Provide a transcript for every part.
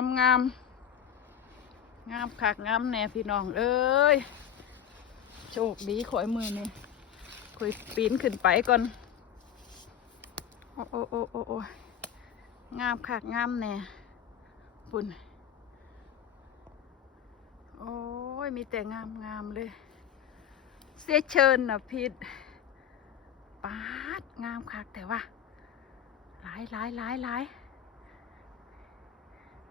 ามงามงามคักงามแน่พี่น้องเอ้ยโชคดีขอยมือนี่คุยปีนขึ้นไปก่อนโอ้โอ้โอ้โอ้โอ้งามคักงามแน่ปุ่นโอ้ยมีแต่งามงามเลย เสียเชิญนะพิษปาดงามคักแต่ว่าหลายหลายหลายหลาย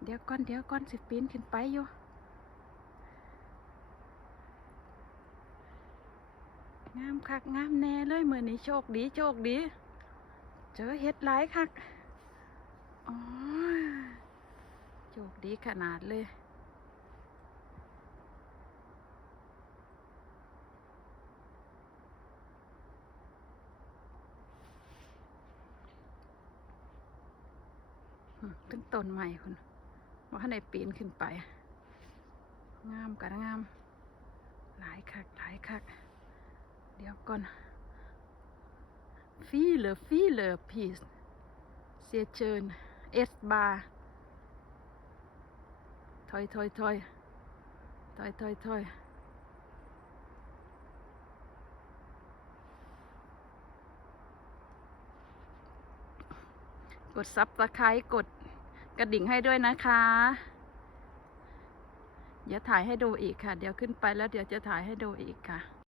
เดี๋ยวก่อนเดี๋ยวก่อนสิปีนขึ้นไปอยู่งามคักงามแน่เลยมือนี้โชคดีโชคดี เจอเห็ดหลายคักอ๋อโชคดีขนาดเลยอืมตึ้งต้นใหม่คุณ ว่าในปีนขึ้นไป งามกันงาม หลายคักหลายคัก เดี๋ยวก่อน viele viele Peace sehr schön S bar ถอยถอยถอยถอยถอยถอยกดซับสไครต์กด กระดิ่งให้ด้วยนะคะ เดี๋ยวถ่ายให้ดูอีกค่ะ เดี๋ยวขึ้นไปแล้วเดี๋ยวจะถ่ายให้ดูอีกค่ะ